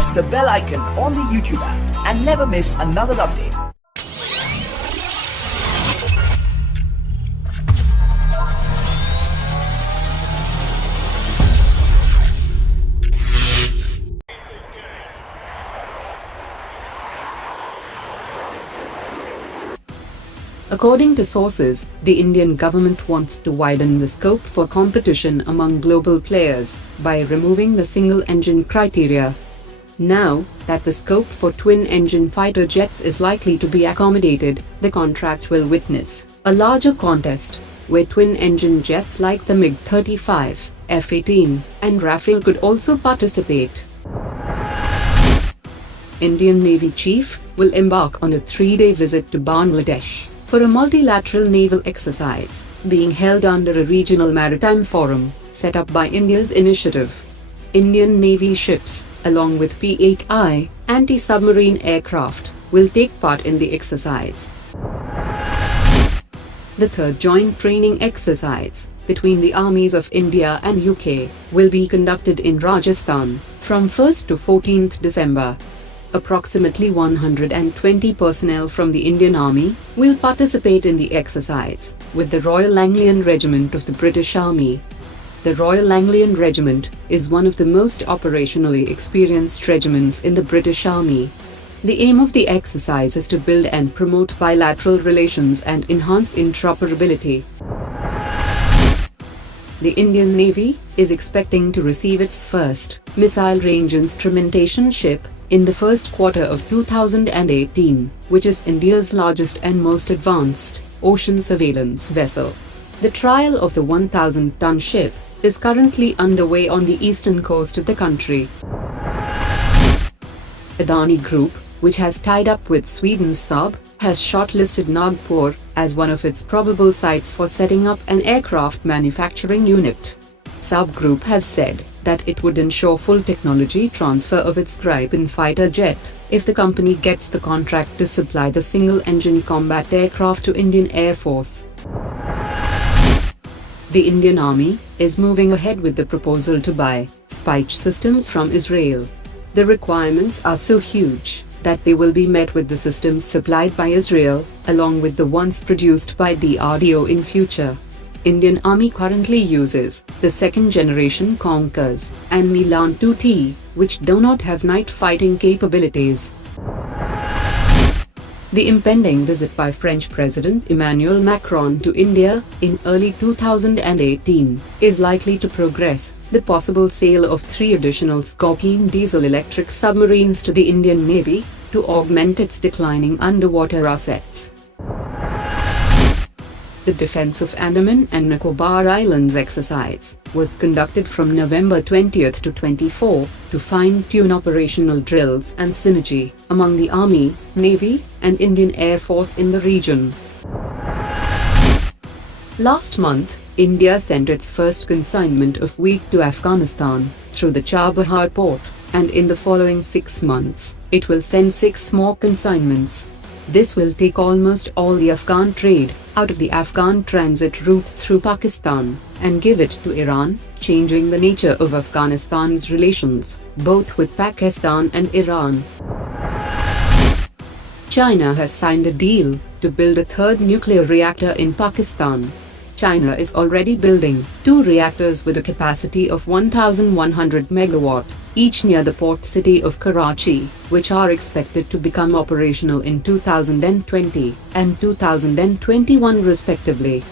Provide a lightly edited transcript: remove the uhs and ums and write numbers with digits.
press the bell icon on the YouTube app and never miss another update. According to sources, the Indian government wants to widen the scope for competition among global players by removing the single-engine criteria. Now that the scope for twin-engine fighter jets is likely to be accommodated, the contract will witness a larger contest, where twin-engine jets like the MiG-35, F-18, and Rafale could also participate. Indian Navy Chief will embark on a 3-day visit to Bangladesh for a multilateral naval exercise being held under a regional maritime forum set up by India's initiative. Indian Navy ships, along with P-8I anti-submarine aircraft, will take part in the exercise. The third joint training exercise between the armies of India and UK will be conducted in Rajasthan from 1st to 14th December. Approximately 120 personnel from the Indian Army will participate in the exercise, with the Royal Anglian Regiment of the British Army. The Royal Anglian Regiment is one of the most operationally experienced regiments in the British Army. The aim of the exercise is to build and promote bilateral relations and enhance interoperability. The Indian Navy is expecting to receive its first missile range instrumentation ship in the first quarter of 2018, which is India's largest and most advanced ocean surveillance vessel. The trial of the 1,000-ton ship is currently underway on the eastern coast of the country. Adani Group, which has tied up with Sweden's Saab, has shortlisted Nagpur as one of its probable sites for setting up an aircraft manufacturing unit. Saab Group has said that it would ensure full technology transfer of its Gripen fighter jet if the company gets the contract to supply the single-engine combat aircraft to Indian Air Force. The Indian Army is moving ahead with the proposal to buy Spych systems from Israel. The requirements are so huge that they will be met with the systems supplied by Israel, along with the ones produced by DRDO in future. Indian Army currently uses the second-generation Konkurs and Milan 2T, which do not have night fighting capabilities. The impending visit by French President Emmanuel Macron to India in early 2018 is likely to progress the possible sale of 3 additional Scorpene diesel-electric submarines to the Indian Navy to augment its declining underwater assets. The Defense of Andaman and Nicobar Islands exercise was conducted from November 20th to 24 to fine-tune operational drills and synergy among the Army, Navy, and Indian Air Force in the region. Last month, India sent its first consignment of wheat to Afghanistan through the Chabahar port, and in the following 6 months, it will send 6 more consignments. This will take almost all the Afghan trade out of the Afghan transit route through Pakistan and give it to Iran, changing the nature of Afghanistan's relations, both with Pakistan and Iran. China has signed a deal to build a 3rd nuclear reactor in Pakistan. China is already building 2 reactors with a capacity of 1,100 megawatt, each near the port city of Karachi, which are expected to become operational in 2020 and 2021 respectively.